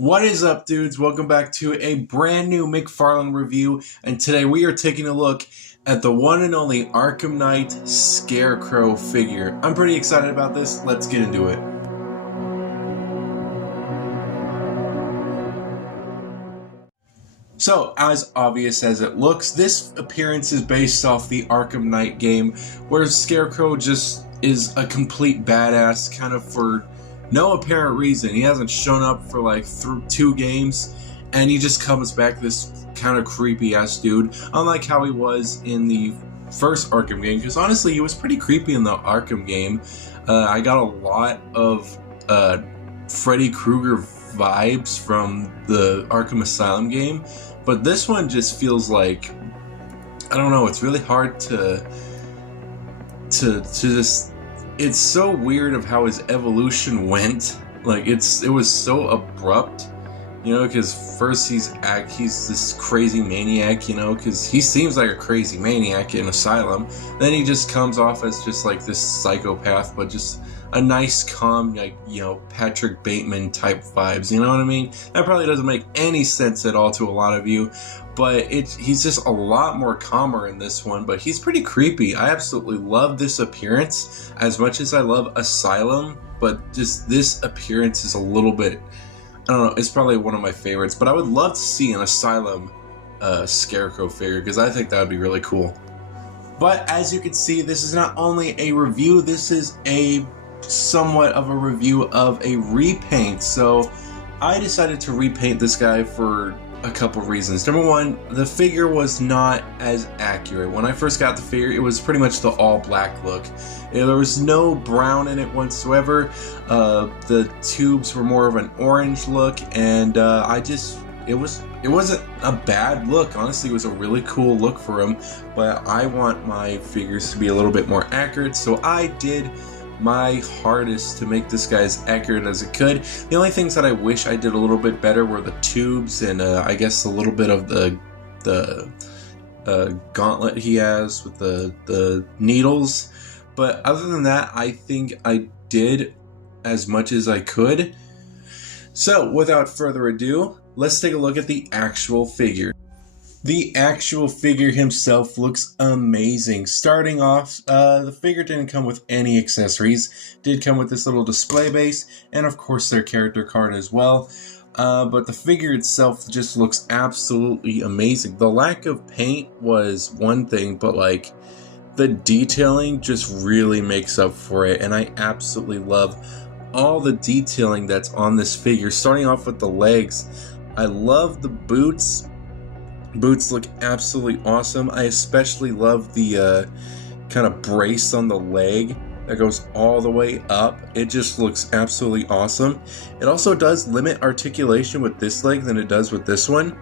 What is up, dudes? Welcome back to a brand new McFarlane review, and today we are taking a look at the one and only Arkham Knight Scarecrow figure. I'm pretty excited about this. Let's get into it. So, as obvious as it looks, this appearance is based off the Arkham Knight game, where Scarecrow just is a complete badass, kind of for no apparent reason. He hasn't shown up for like two games, and he just comes back this kind of creepy ass dude, unlike how he was in the first Arkham game, because honestly he was pretty creepy in the Arkham game. I got a lot of Freddy Krueger vibes from the Arkham Asylum game, but this one just feels like, I don't know, it's really hard to just, it's so weird of how his evolution went. Like it was so abrupt, you know, because first he's this crazy maniac, you know, because he seems like a crazy maniac in Asylum. Then he just comes off as just like this psychopath, but just a nice, calm, like, you know, Patrick Bateman type vibes, you know what I mean? That probably doesn't make any sense at all to a lot of you, but he's just a lot more calmer in this one, but he's pretty creepy. I absolutely love this appearance as much as I love Asylum, but just this appearance is a little bit, I don't know, it's probably one of my favorites, but I would love to see an Asylum Scarecrow figure, because I think that would be really cool. But as you can see, this is not only a review, this is a somewhat of a review of a repaint. So I decided to repaint this guy for a couple reasons. Number one, the figure was not as accurate. When I first got the figure, it was pretty much the all black look. There was no brown in it whatsoever. The tubes were more of an orange look, and it wasn't a bad look. Honestly, it was a really cool look for him, but I want my figures to be a little bit more accurate, so I did my hardest to make this guy as accurate as it could. The only things that I wish I did a little bit better were the tubes and I guess a little bit of the gauntlet he has with the needles. But other than that, I think I did as much as I could. So without further ado, let's take a look at the actual figure. The actual figure himself looks amazing. Starting off, the figure didn't come with any accessories. Did come with this little display base, and of course their character card as well. But the figure itself just looks absolutely amazing. The lack of paint was one thing, but like the detailing just really makes up for it, and I absolutely love all the detailing that's on this figure. Starting off with the legs, I love the boots. Boots look absolutely awesome. I especially love the kind of brace on the leg that goes all the way up. It just looks absolutely awesome. It also does limit articulation with this leg than it does with this one,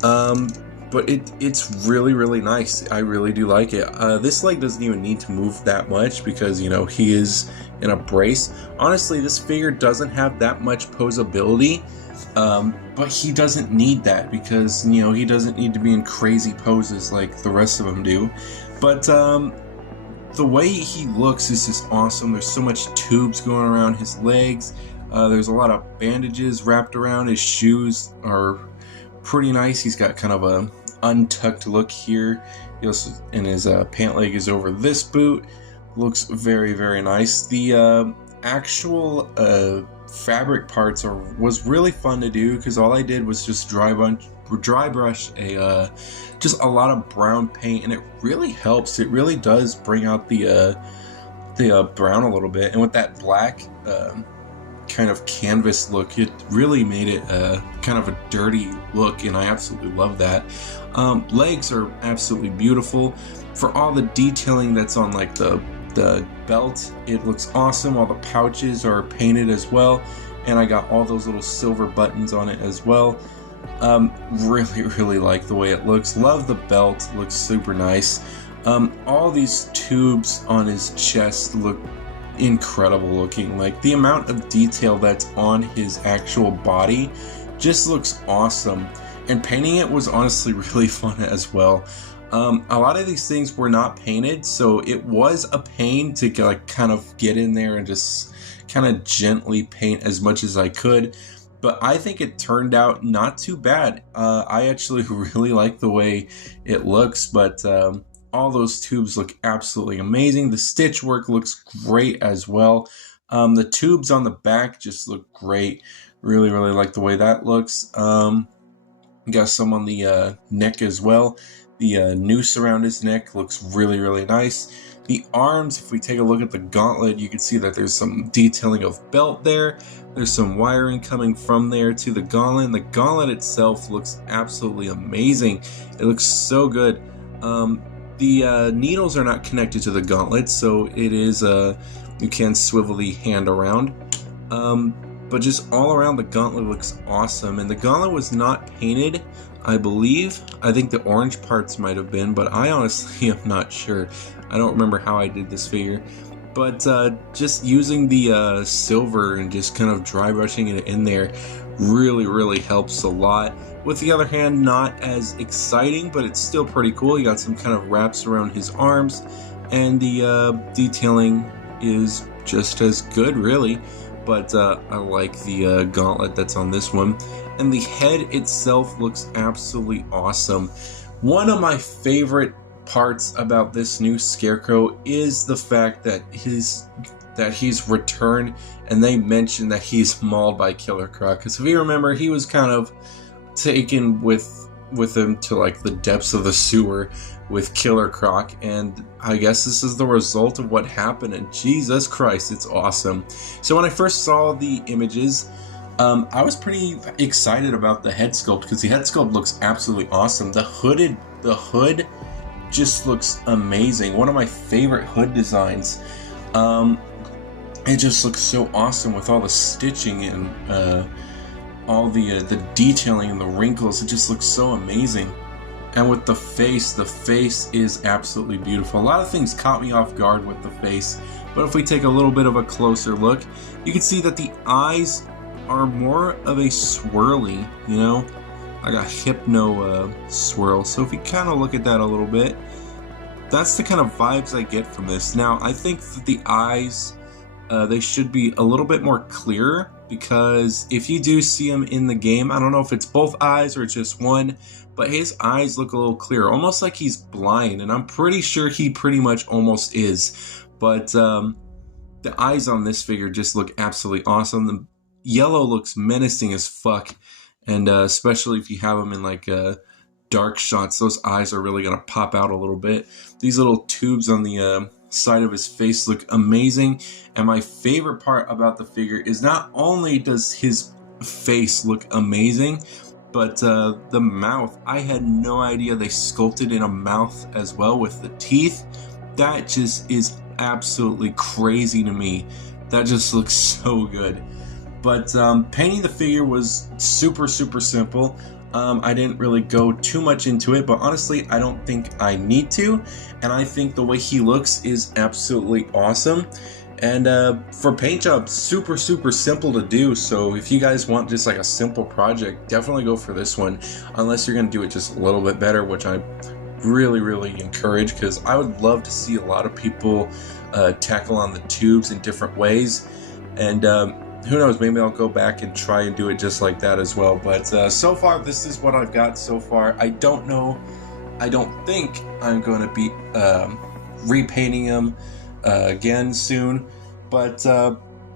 but it's really, really nice. I really do like it. This leg doesn't even need to move that much because, you know, he is in a brace. Honestly, this figure doesn't have that much posability. But he doesn't need that because, you know, he doesn't need to be in crazy poses like the rest of them do. But the way he looks is just awesome. There's so much tubes going around his legs. There's a lot of bandages wrapped around. His shoes are pretty nice. He's got kind of a untucked look here. He also, and his pant leg is over this boot. Looks very, very nice. The actual fabric parts was really fun to do because all I did was just dry brush just a lot of brown paint, and it really helps. It really does bring out the brown a little bit, and with that black kind of canvas look, it really made it kind of a dirty look, and I absolutely love that. Legs are absolutely beautiful. For all the detailing that's on like the belt, it looks awesome. All the pouches are painted as well, and I got all those little silver buttons on it as well. Really, really like the way it looks. Love the belt, looks super nice. All these tubes on his chest look incredible looking. Like the amount of detail that's on his actual body just looks awesome, and painting it was honestly really fun as well. A lot of these things were not painted, so it was a pain to like kind of get in there and just kind of gently paint as much as I could. but I think it turned out not too bad. I actually really like the way it looks, but all those tubes look absolutely amazing. The stitch work looks great as well. The tubes on the back just look great. Really, really like the way that looks. Got some on the neck as well. The noose around his neck looks really, really nice. The arms, if we take a look at the gauntlet, you can see that there's some detailing of belt there. There's some wiring coming from there to the gauntlet. And the gauntlet itself looks absolutely amazing. It looks so good. The needles are not connected to the gauntlet, so it is you can swivel the hand around. But just all around, the gauntlet looks awesome. And the gauntlet was not painted, I believe. I think the orange parts might have been, but I honestly am not sure. I don't remember how I did this figure. But just using the silver and just kind of dry brushing it in there really, really helps a lot. With the other hand, not as exciting, but it's still pretty cool. You got some kind of wraps around his arms, and the detailing is just as good, really. But I like the gauntlet that's on this one. And the head itself looks absolutely awesome. One of my favorite parts about this new Scarecrow is the fact that he's returned, and they mentioned that he's mauled by Killer Croc. Because if you remember, he was kind of taken with him to like the depths of the sewer with Killer Croc, and I guess this is the result of what happened, and Jesus Christ, it's awesome. So when I first saw the images, I was pretty excited about the head sculpt, because the head sculpt looks absolutely awesome. The hood just looks amazing. One of my favorite hood designs. It just looks so awesome with all the stitching and all the detailing and the wrinkles. It just looks so amazing. And with the face is absolutely beautiful. A lot of things caught me off guard with the face, but if we take a little bit of a closer look, you can see that the eyes are more of a swirly, you know, like a hypno swirl. So if you kind of look at that a little bit, that's the kind of vibes I get from this. Now, I think that the eyes, they should be a little bit more clear, because if you do see him in the game, I don't know if it's both eyes or just one, but his eyes look a little clearer, almost like he's blind, and I'm pretty sure he pretty much almost is. But the eyes on this figure just look absolutely awesome. The yellow looks menacing as fuck, and especially if you have him in like dark shots, those eyes are really gonna pop out a little bit. These little tubes on the side of his face look amazing, and my favorite part about the figure is not only does his face look amazing, but the mouth. I had no idea they sculpted in a mouth as well with the teeth. That just is absolutely crazy to me. That just looks so good. But painting the figure was super simple. I didn't really go too much into it, but honestly, I don't think I need to. And I think the way he looks is absolutely awesome. And for paint job, super simple to do. So if you guys want just like a simple project, definitely go for this one. Unless you're going to do it just a little bit better, which I really encourage, because I would love to see a lot of people tackle on the tubes in different ways. And who knows, maybe I'll go back and try and do it just like that as well. But so far, this is what I've got so far. I don't know. I don't think I'm going to be repainting him again soon. But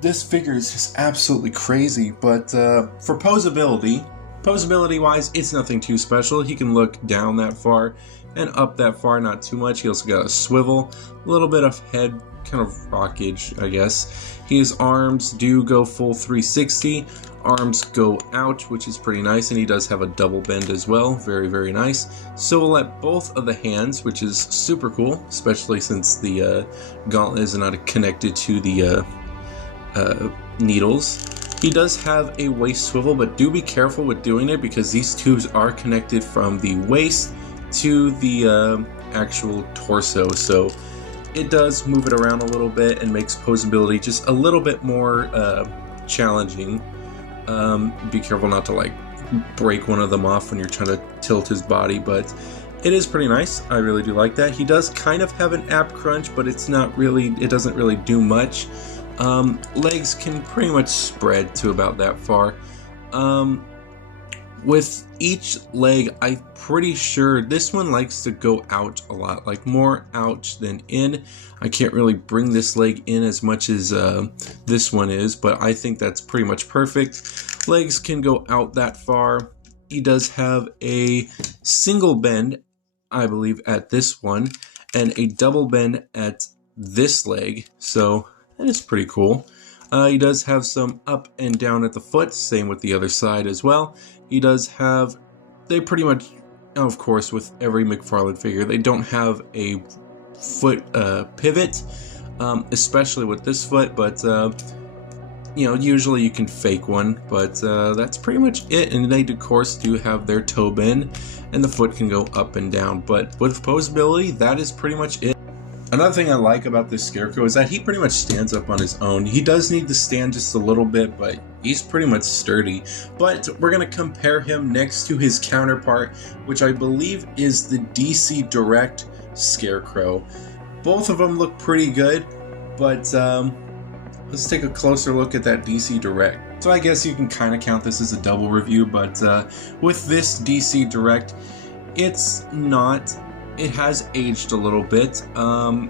this figure is just absolutely crazy. But for posability wise, it's nothing too special. He can look down that far and up that far, not too much. He also got a swivel, a little bit of head kind of rockage, I guess. His arms do go full 360. Arms go out, which is pretty nice, and he does have a double bend as well. Very nice. So we'll let both of the hands, which is super cool, especially since the gauntlet is not connected to the needles. He does have a waist swivel, but do be careful with doing it, because these tubes are connected from the waist to the actual torso. So it does move it around a little bit and makes posability just a little bit more challenging. Be careful not to like break one of them off when you're trying to tilt his body, but it is pretty nice. I really do like that. He does kind of have an ab crunch, but it's not really, it doesn't really do much. Legs can pretty much spread to about that far. With each leg, I'm pretty sure this one likes to go out a lot, like more out than in. I can't really bring this leg in as much as this one is, but I think that's pretty much perfect. Legs can go out that far. He does have a single bend, I believe, at this one, and a double bend at this leg, so that is pretty cool. He does have some up and down at the foot, same with the other side as well. He does have, they pretty much, of course, with every McFarlane figure, they don't have a foot pivot, especially with this foot, but you know, usually you can fake one, but that's pretty much it. And they, of course, do have their toe bend, and the foot can go up and down, but with posability, that is pretty much it. Another thing I like about this Scarecrow is that he pretty much stands up on his own. He does need to stand just a little bit, but he's pretty much sturdy. But we're going to compare him next to his counterpart, which I believe is the DC Direct Scarecrow. Both of them look pretty good, but let's take a closer look at that DC Direct. So I guess you can kind of count this as a double review, but with this DC Direct, it's not... It has aged a little bit. I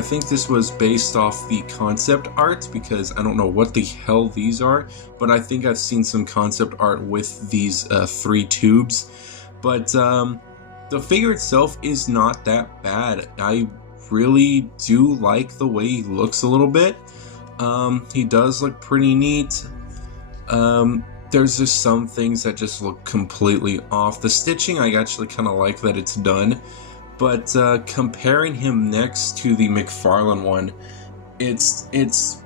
think this was based off the concept art, because I don't know what the hell these are, but I think I've seen some concept art with these 3 tubes. But the figure itself is not that bad. I really do like the way he looks a little bit. He does look pretty neat. There's just some things that just look completely off. The stitching, I actually kind of like that it's done, but comparing him next to the McFarlane one, it's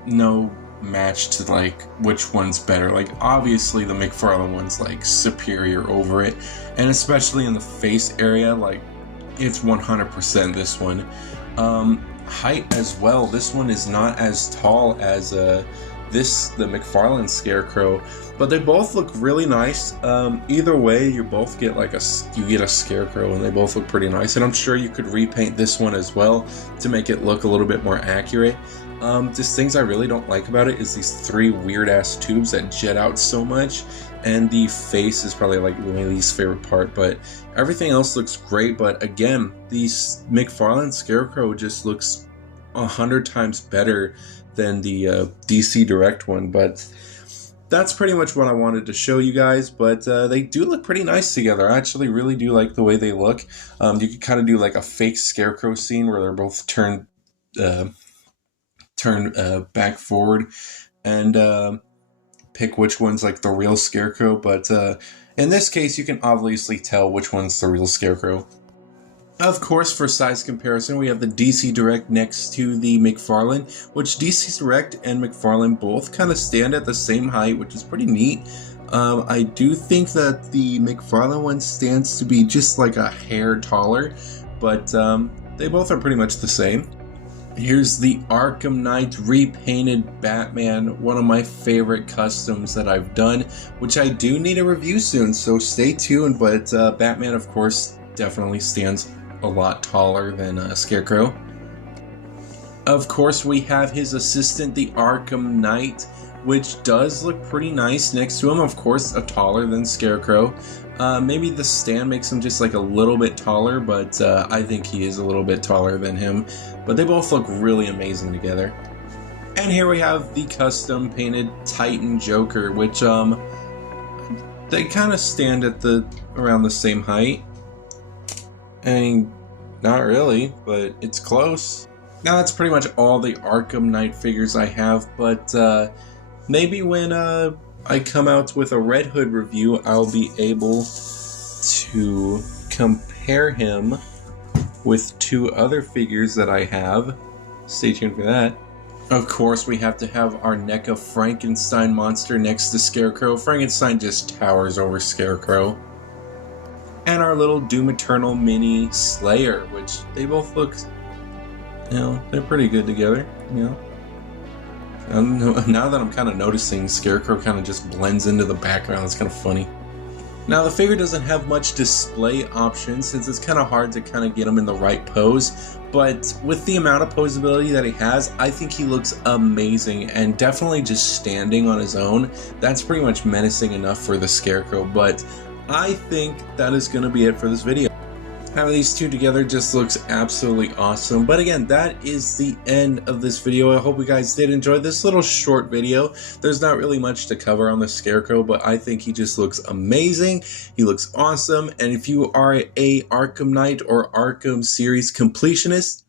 no match to like which one's better. Like obviously the McFarlane one's like superior over it, and especially in the face area, like it's 100% this one. Height as well. This one is not as tall as the McFarlane Scarecrow, but they both look really nice. Either way, you both get like you get a Scarecrow, and they both look pretty nice. And I'm sure you could repaint this one as well to make it look a little bit more accurate. Just things I really don't like about it is these 3 weird ass tubes that jet out so much, and the face is probably like my least favorite part. But everything else looks great. But again, the McFarlane Scarecrow just looks 100 times better than the DC Direct one. But that's pretty much what I wanted to show you guys. But they do look pretty nice together. I actually really do like the way they look. You could kind of do like a fake Scarecrow scene where they're both turned back forward, and pick which one's like the real Scarecrow. But in this case, you can obviously tell which one's the real Scarecrow. Of course, for size comparison, we have the DC Direct next to the McFarlane, which DC Direct and McFarlane both kind of stand at the same height, which is pretty neat. I do think that the McFarlane one stands to be just like a hair taller, but they both are pretty much the same. Here's the Arkham Knight repainted Batman, one of my favorite customs that I've done, which I do need a review soon, so stay tuned. But Batman, of course, definitely stands a lot taller than Scarecrow. Of course, we have his assistant, the Arkham Knight, which does look pretty nice next to him. Of course, taller than Scarecrow. Maybe the stand makes him just like a little bit taller, but I think he is a little bit taller than him. But they both look really amazing together. And here we have the custom painted Titan Joker, which they kind of stand at around the same height. I mean, not really, but it's close. Now that's pretty much all the Arkham Knight figures I have, but maybe when I come out with a Red Hood review, I'll be able to compare him with 2 other figures that I have. Stay tuned for that. Of course, we have to have our NECA Frankenstein monster next to Scarecrow. Frankenstein just towers over Scarecrow. And our little Doom Eternal mini Slayer, which they both look, you know, they're pretty good together, you know. And now that I'm kind of noticing, Scarecrow kind of just blends into the background. It's kind of funny. Now the figure doesn't have much display options since it's kind of hard to kind of get him in the right pose, but with the amount of posability that he has, I think he looks amazing, and definitely just standing on his own, that's pretty much menacing enough for the Scarecrow. But I think that is going to be it for this video. Having these two together just looks absolutely awesome. But again, that is the end of this video. I hope you guys did enjoy this little short video. There's not really much to cover on the Scarecrow, but I think he just looks amazing. He looks awesome. And if you are a Arkham Knight or Arkham series completionist,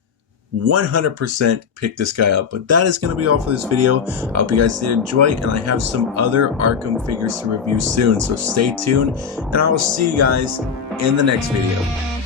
100% pick this guy up. But that is going to be all for this video. I hope you guys did enjoy, and I have some other Arkham figures to review soon. So stay tuned, and I will see you guys in the next video.